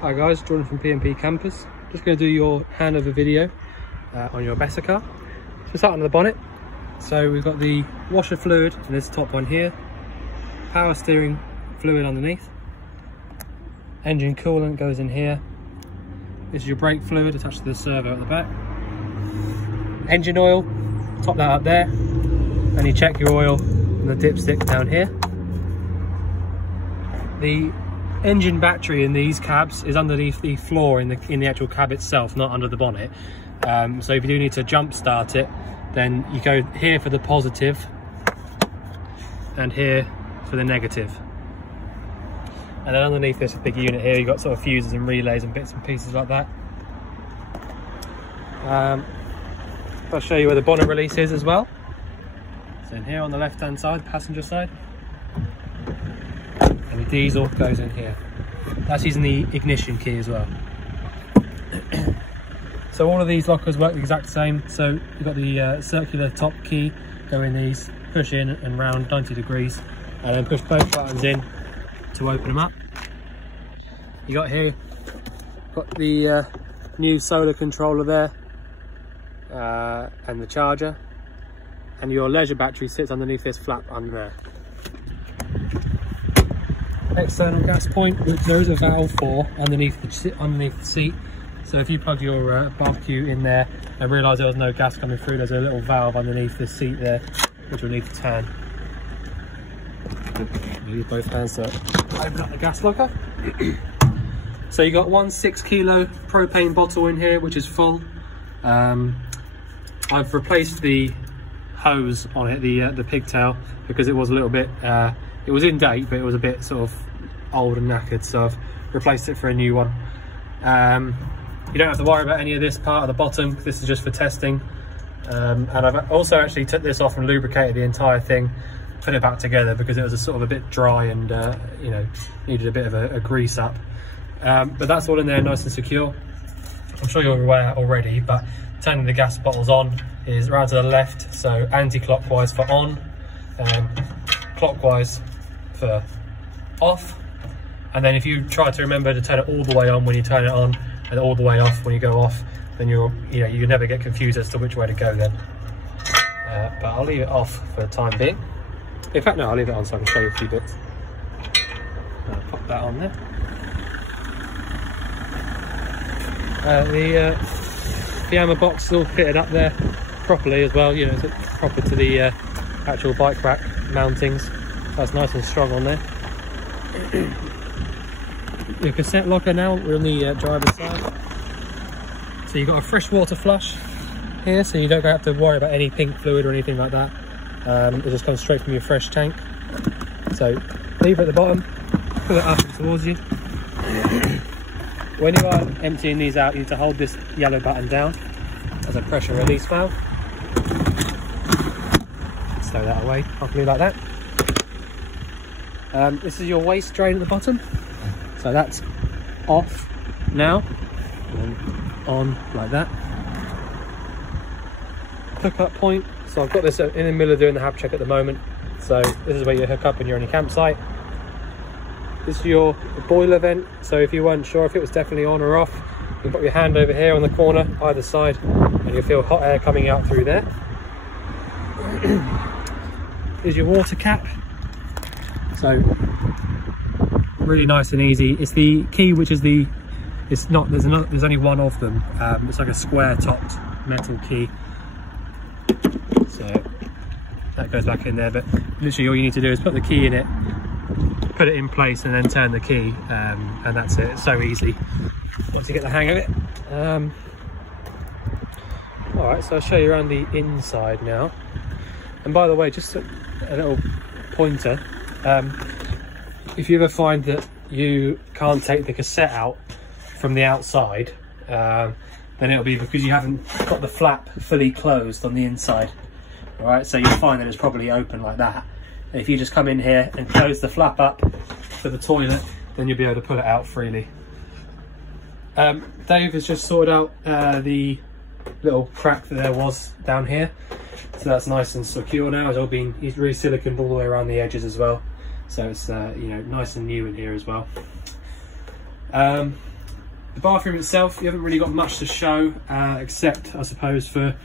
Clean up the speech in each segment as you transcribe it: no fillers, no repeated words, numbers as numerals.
Hi guys, Jordan from P&P Campers. Just going to do your handover video on your Bessacarr. So start on the bonnet. So we've got the washer fluid in this top one here, power steering fluid underneath, engine coolant goes in here. This is your brake fluid attached to the servo at the back. Engine oil, top that up there, and you check your oil on the dipstick down here. The engine battery in these cabs is underneath the floor in the actual cab itself, not under the bonnet. So if you do need to jump start it, then you go here for the positive and here for the negative. And then underneath this big unit here, you've got sort of fuses and relays and bits and pieces like that. I'll show you where the bonnet release is as well. So in here on the left hand side, passenger side. And the diesel goes in here. That's using the ignition key as well. So all of these lockers work the exact same. So you've got the circular top key, go in these, push in and round 90 degrees, and then push both buttons in to open them up. You got here, got the new solar controller there, and the charger, and your leisure battery sits underneath this flap under there. External gas point, which there is a valve for underneath the seat. So if you plug your barbecue in there and realise there was no gas coming through, there's a little valve underneath the seat there, which will need to turn. Use both hands to open up the gas locker. So you got one 6 kilo propane bottle in here, which is full. I've replaced the hose on it, the pigtail, because it was a little bit, it was in date, but it was a bit sort of old and knackered, so I've replaced it for a new one. You don't have to worry about any of this part at the bottom, because this is just for testing. And I've also actually took this off and lubricated the entire thing, put it back together, because it was a sort of a bit dry and you know, needed a bit of a grease up. But that's all in there nice and secure. I'm sure you're aware already, but turning the gas bottles on is round to the left, so anti-clockwise for on, clockwise for off. And then if you try to remember to turn it all the way on when you turn it on and all the way off when you go off, then you never get confused as to which way to go then. But I'll leave it off for the time being. In fact, no, I'll leave it on so I can show you a few bits. I'll pop that on there. The Fiamma box is all fitted up there properly as well, you know, it's proper to the actual bike rack mountings. That's nice and strong on there. Your cassette locker now, we're on the driver's side. So you've got a fresh water flush here, so you don't have to worry about any pink fluid or anything like that. It just comes straight from your fresh tank. So leave it at the bottom, pull it up and towards you. When you are emptying these out, you need to hold this yellow button down as a pressure release valve. Stow that away properly like that. This is your waste drain at the bottom. So that's off now and on like that. Hook up point. So I've got this in the middle of doing the hab check at the moment. So this is where you hook up when you're on your campsite. This is your boiler vent. So if you weren't sure if it was definitely on or off, you can put your hand over here on the corner, either side, and you'll feel hot air coming out through there. Here's your water cap. So really nice and easy. It's the key, which is there's only one of them. It's like a square topped metal key. So that goes back in there, but literally all you need to do is put the key in it, put it in place, and then turn the key, and that's it. It's so easy once you get the hang of it. All right, so I'll show you around the inside now. And by the way, just a little pointer. If you ever find that you can't take the cassette out from the outside, then it'll be because you haven't got the flap fully closed on the inside. All right, so you'll find that it's probably open like that. And if you just come in here and close the flap up for the toilet, then you'll be able to pull it out freely. Dave has just sorted out the little crack that there was down here, so that's nice and secure now. He's re-siliconed all the way around the edges as well. So it's you know, nice and new in here as well. The bathroom itself, you haven't really got much to show, except I suppose for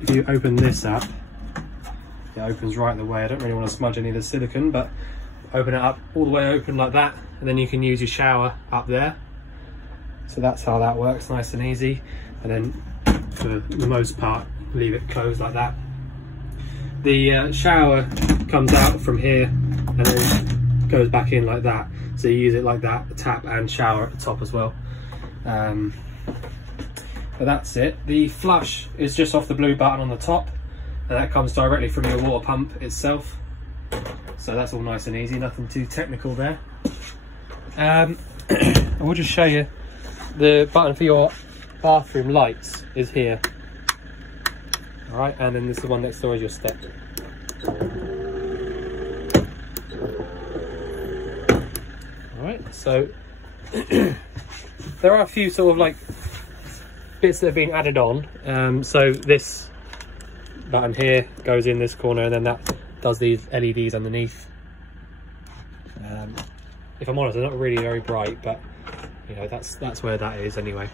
if you open this up, it opens right the way. I don't really want to smudge any of the silicone, but open it up all the way open like that, and then you can use your shower up there. So that's how that works, nice and easy. And then for the most part, leave it closed like that. The shower comes out from here and then goes back in like that. So you use it like that, tap and shower at the top as well. But that's it. The flush is just off the blue button on the top, and that comes directly from your water pump itself. So that's all nice and easy, nothing too technical there. I will just show you the button for your bathroom lights is here. All right, and then this is the one next door is your step. All right, so there are a few sort of like bits that have been added on. So this button here goes in this corner, and then that does these LEDs underneath. If I'm honest, they're not really very bright, but you know, that's where that is anyway.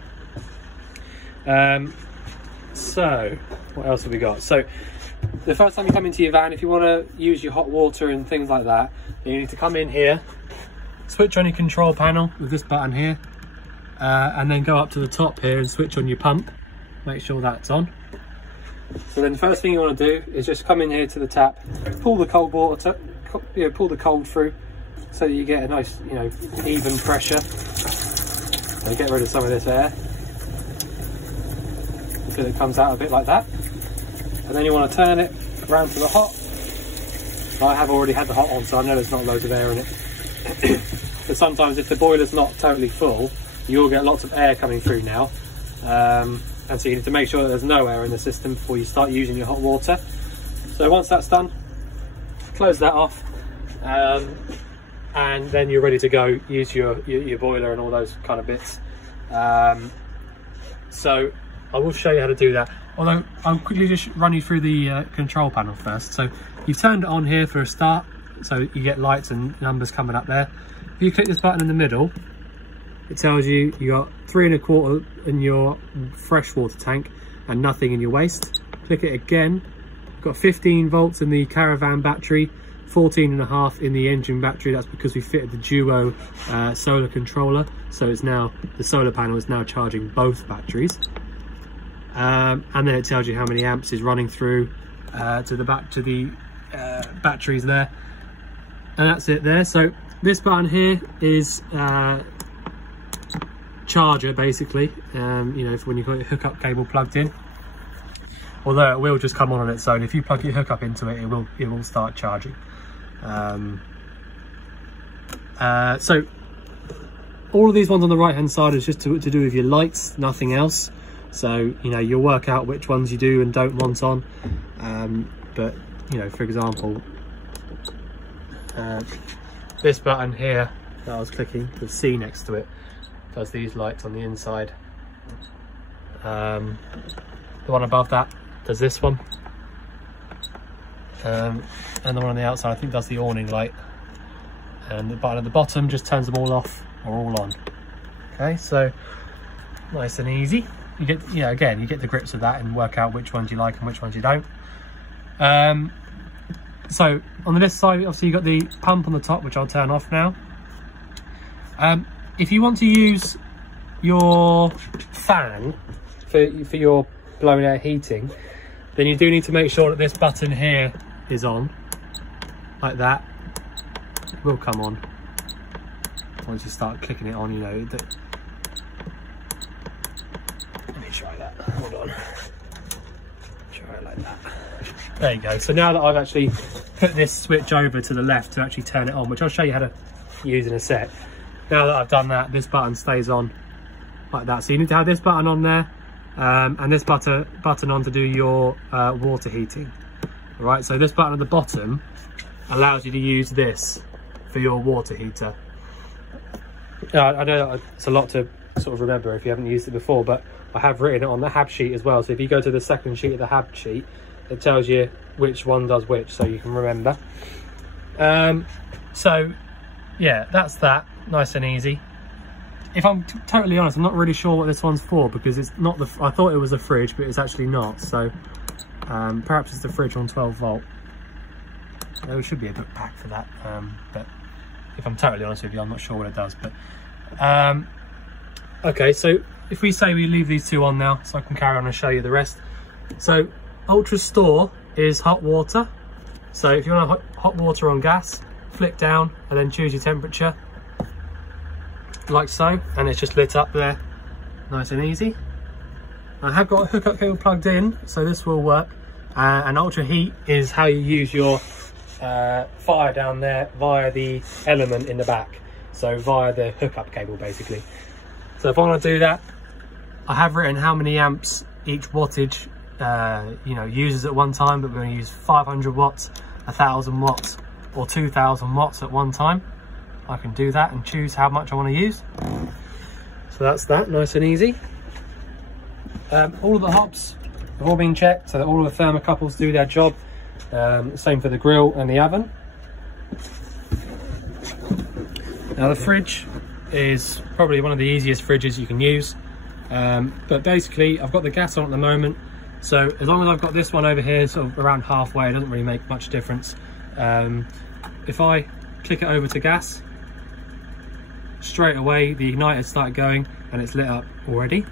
So what else have we got? So the first time you come into your van, if you want to use your hot water and things like that, you need to come in here, switch on your control panel with this button here, and then go up to the top here and switch on your pump. Make sure that's on. So then the first thing you want to do is just come in here to the tap, pull the cold water, pull the cold through, so that you get a nice, you know, even pressure. So get rid of some of this air until it comes out a bit like that. And then you want to turn it around to the hot. I have already had the hot on, so I know there's not loads of air in it. But sometimes if the boiler's not totally full, you'll get lots of air coming through now. And so you need to make sure that there's no air in the system before you start using your hot water. So once that's done, close that off. And then you're ready to go use your boiler and all those kind of bits. So I will show you how to do that, although I'll quickly just run you through the control panel first. So you've turned it on here for a start, so you get lights and numbers coming up there. If you click this button in the middle, it tells you you got 3 1/4 in your freshwater tank and nothing in your waste. Click it again, you've got 15 volts in the caravan battery, 14.5 in the engine battery. That's because we fitted the duo solar controller, so it's now, the solar panel is now charging both batteries. And then it tells you how many amps is running through to the batteries there, and that's it there. So this button here is charger basically, you know, for when you've got your hookup cable plugged in. Although it will just come on its own. If you plug your hookup into it, it will start charging. So all of these ones on the right hand side is just to do with your lights, nothing else. So you know, you'll work out which ones you do and don't want on. But you know, for example, this button here that I was clicking with C next to it does these lights on the inside. The one above that does this one, and the one on the outside I think does the awning light, and the button at the bottom just turns them all off or all on. Okay, so nice and easy. You get, you know, again, you get the grips of that and work out which ones you like and which ones you don't. So on the left side, obviously you've got the pump on the top, which I'll turn off now. If you want to use your fan for your blown air heating, then you do need to make sure that this button here is on, like that. It will come on once you start clicking it on, you know. Let me try that, hold on. Try it like that. There you go. So now that I've actually put this switch over to the left to actually turn it on, which I'll show you how to use in a sec. Now that I've done that, this button stays on like that. So you need to have this button on there, and this button on to do your water heating. All right, so this button at the bottom allows you to use this for your water heater. I know it's a lot to sort of remember if you haven't used it before, but I have written it on the HAB sheet as well. So if you go to the second sheet of the HAB sheet, it tells you which one does which, so you can remember. So yeah, that's that, nice and easy. if I'm totally honest, I'm not really sure what this one's for, because it's not the, I thought it was a fridge, but it's actually not. So perhaps it's the fridge on 12 volt. There should be a book pack for that, but if I'm totally honest with you, I'm not sure what it does. But okay, so if we say we leave these two on now, so I can carry on and show you the rest. So Ultra Store is hot water. So if you want hot water on gas, flick down and then choose your temperature, like so, and it's just lit up there, nice and easy. I have got a hookup cable plugged in, so this will work. And Ultra Heat is how you use your fire down there via the element in the back, so via the hookup cable basically. So if I want to do that, I have written how many amps each wattage you know, uses at one time, but we're going to use 500 watts, 1000 watts or 2000 watts at one time. I can do that and choose how much I want to use. So that's that, nice and easy. All of the hobs have all been checked so that all of the thermocouples do their job. Same for the grill and the oven. Now the fridge is probably one of the easiest fridges you can use, but basically I've got the gas on at the moment, so as long as I've got this one over here sort of around halfway, it doesn't really make much difference. If I click it over to gas, straight away the igniter started going and it's lit up already.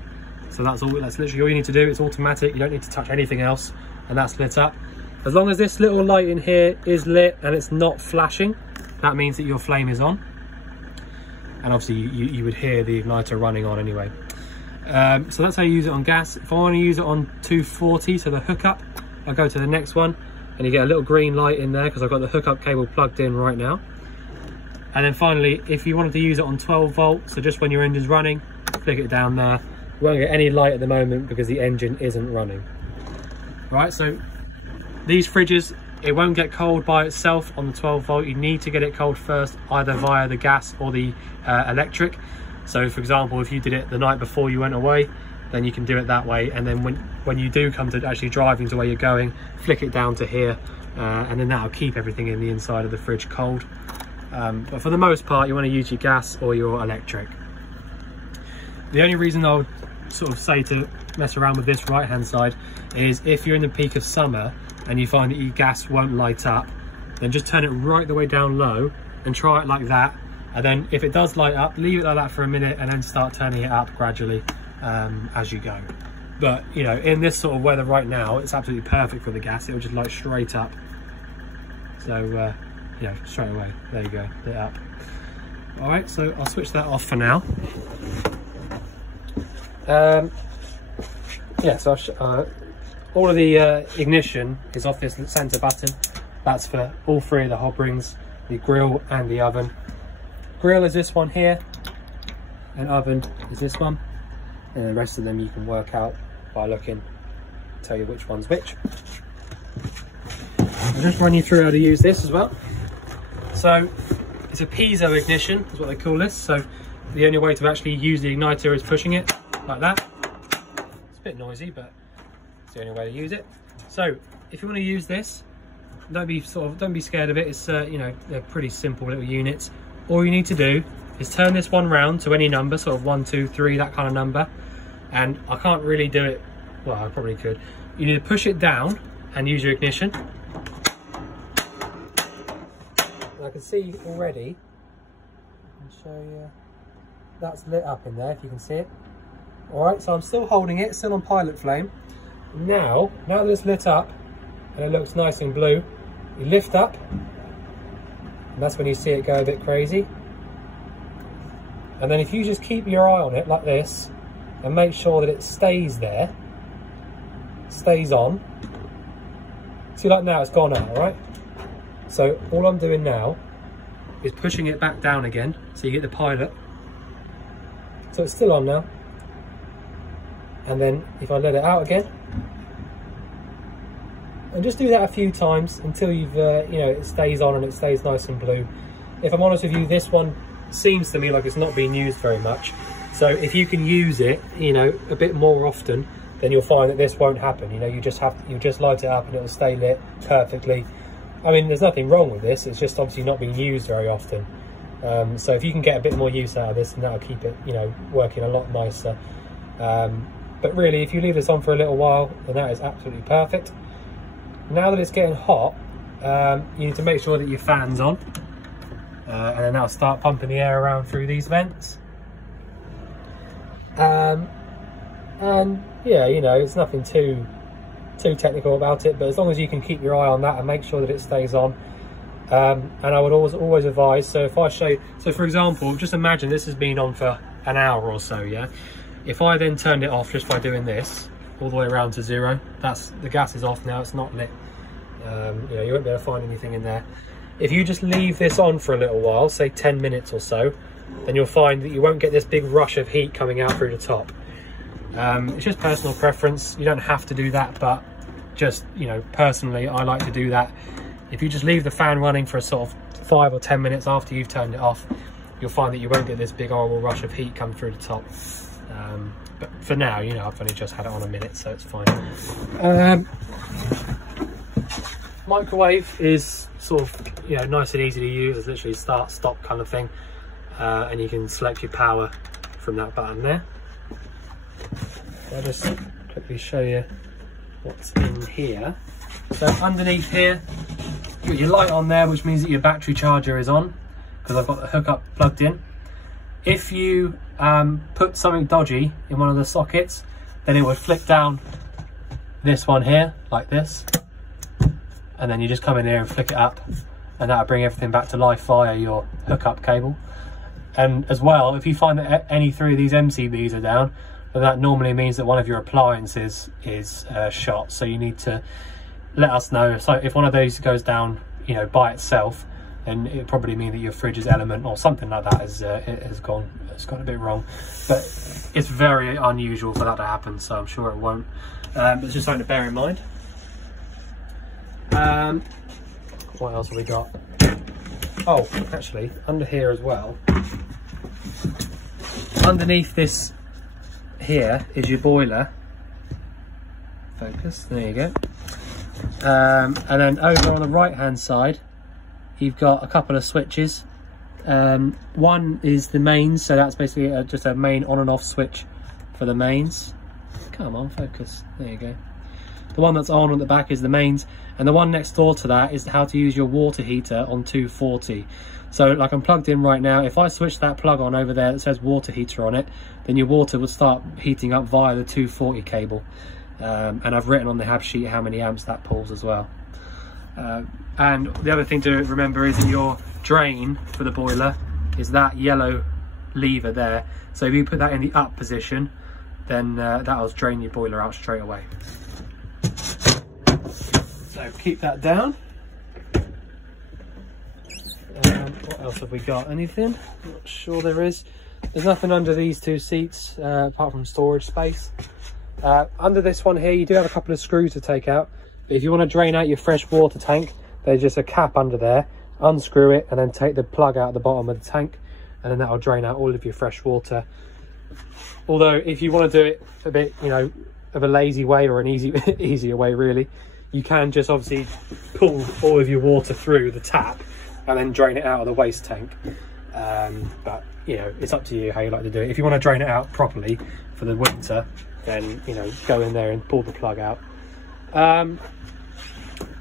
So that's literally all you need to do. It's automatic, you don't need to touch anything else, and that's lit up. As long as this little light in here is lit and it's not flashing, that means that your flame is on. And obviously you would hear the igniter running on anyway. So that's how you use it on gas. If I want to use it on 240, so the hookup, I go to the next one and you get a little green light in there because I've got the hookup cable plugged in right now. And then finally, if you wanted to use it on 12 volt, so just when your engine's running, flick it down there. You won't get any light at the moment because the engine isn't running. Right, so these fridges, it won't get cold by itself on the 12 volt. You need to get it cold first, either via the gas or the electric. So for example, if you did it the night before you went away, then you can do it that way. And then when you do come to actually driving to where you're going, flick it down to here, and then that'll keep everything in the inside of the fridge cold. But for the most part, you want to use your gas or your electric. The only reason I would sort of say to mess around with this right hand side is if you're in the peak of summer and you find that your gas won't light up, then just turn it right the way down low and try it like that. And then if it does light up, leave it like that for a minute and then start turning it up gradually as you go. But you know, in this sort of weather right now, it's absolutely perfect for the gas. It will just light straight up. So yeah, straight away, there you go, lit up. All right, so I'll switch that off for now. Yeah, so all of the ignition is off this center button. That's for all three of the hob rings, the grill and the oven. Grill is this one here, and oven is this one, and the rest of them you can work out by looking, tell you which one's which. I'll just run you through how to use this as well. So it's a piezo ignition is what they call this. So the only way to actually use the igniter is pushing it like that. It's a bit noisy, but it's the only way to use it. So if you want to use this, don't be scared of it. It's you know, they're pretty simple little units. All you need to do is turn this one round to any number, sort of 1, 2, 3, that kind of number. And I can't really do it, well, I probably could. You need to push it down and use your ignition. And I can see already, I can show you, that's lit up in there if you can see it. All right, so I'm still holding it, still on pilot flame. Now that it's lit up and it looks nice and blue, you lift up, and that's when you see it go a bit crazy. And then if you just keep your eye on it like this and make sure that it stays there, stays on. See, like now it's gone out, all right? So all I'm doing now is pushing it back down again, so you get the pilot. So it's still on now. And then if I let it out again, and just do that a few times until you've, you know, it stays on and it stays nice and blue. If I'm honest with you, this one seems to me like it's not being used very much. So if you can use it, you know, a bit more often, then you'll find that this won't happen. You know, you just light it up and it'll stay lit perfectly. I mean, there's nothing wrong with this. It's just obviously not being used very often. So if you can get a bit more use out of this, then that'll keep it, you know, working a lot nicer. But really, if you leave this on for a little while, then that is absolutely perfect. Now that it's getting hot, you need to make sure that your fan's on, and then that'll start pumping the air around through these vents. And yeah, you know, it's nothing too technical about it, but as long as you can keep your eye on that and make sure that it stays on. And I would always advise, so if I show you, so for example, just imagine this has been on for an hour or so, yeah? If I then turned it off just by doing this, all the way around to 0, the gas is off now, it's not lit. You know, you won't be able to find anything in there. If you just leave this on for a little while, say 10 minutes or so, then you'll find that you won't get this big rush of heat coming out through the top. It's just personal preference. You don't have to do that, but just, you know, personally, I like to do that. If you just leave the fan running for a sort of 5 or 10 minutes after you've turned it off, you'll find that you won't get this big horrible rush of heat come through the top. But for now, you know, I've only just had it on a minute, so it's fine. Microwave is sort of, you know, nice and easy to use. It's literally start, stop kind of thing. And you can select your power from that button there. I'll just quickly show you what's in here. So underneath here, you've got your light on there, which means that your battery charger is on, because I've got the hookup plugged in. If you put something dodgy in one of the sockets, then it would flick down this one here, like this. And then you just come in here and flick it up, and that'll bring everything back to life via your hookup cable. And as well, if you find that any 3 of these MCBs are down, then that normally means that one of your appliances is shot. So you need to let us know. So if one of those goes down, you know, by itself, then it probably means that your fridge's element or something like that has gone a bit wrong. But it's very unusual for that to happen, so I'm sure it won't. But it's just something to bear in mind. What else have we got? Oh, actually, under here as well, underneath this here is your boiler. Focus, there you go. And then over on the right hand side, you've got a couple of switches. One is the mains, so that's basically just a main on and off switch for the mains. Come on, focus, there you go. The one that's on at the back is the mains, and the one next door to that is how to use your water heater on 240. So like I'm plugged in right now, if I switch that plug on over there that says water heater on it, then your water would start heating up via the 240 cable. And I've written on the hab sheet how many amps that pulls as well. And the other thing to remember is that your drain for the boiler is that yellow lever there. So if you put that in the up position, then that'll drain your boiler out straight away. So keep that down. What else have we got? Anything? Not sure there is. There's nothing under these 2 seats apart from storage space. Under this one here, you do have a couple of screws to take out. But if you want to drain out your fresh water tank, there's just a cap under there. Unscrew it and then take the plug out the bottom of the tank, and then that'll drain out all of your fresh water. Although if you want to do it a bit, you know, of a lazy way, or an easier way really, you can just obviously pull all of your water through the tap and then drain it out of the waste tank. But you know, it's up to you how you like to do it. If you want to drain it out properly for the winter, then you know, go in there and pull the plug out.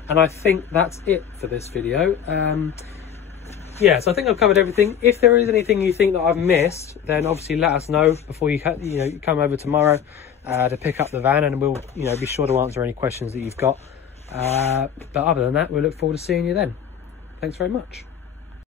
And I think that's it for this video. Yeah, so I think I've covered everything. If there is anything you think that I've missed, then obviously let us know before you come over tomorrow to pick up the van, and we'll be sure to answer any questions that you've got. But other than that, we look forward to seeing you then. Thanks very much.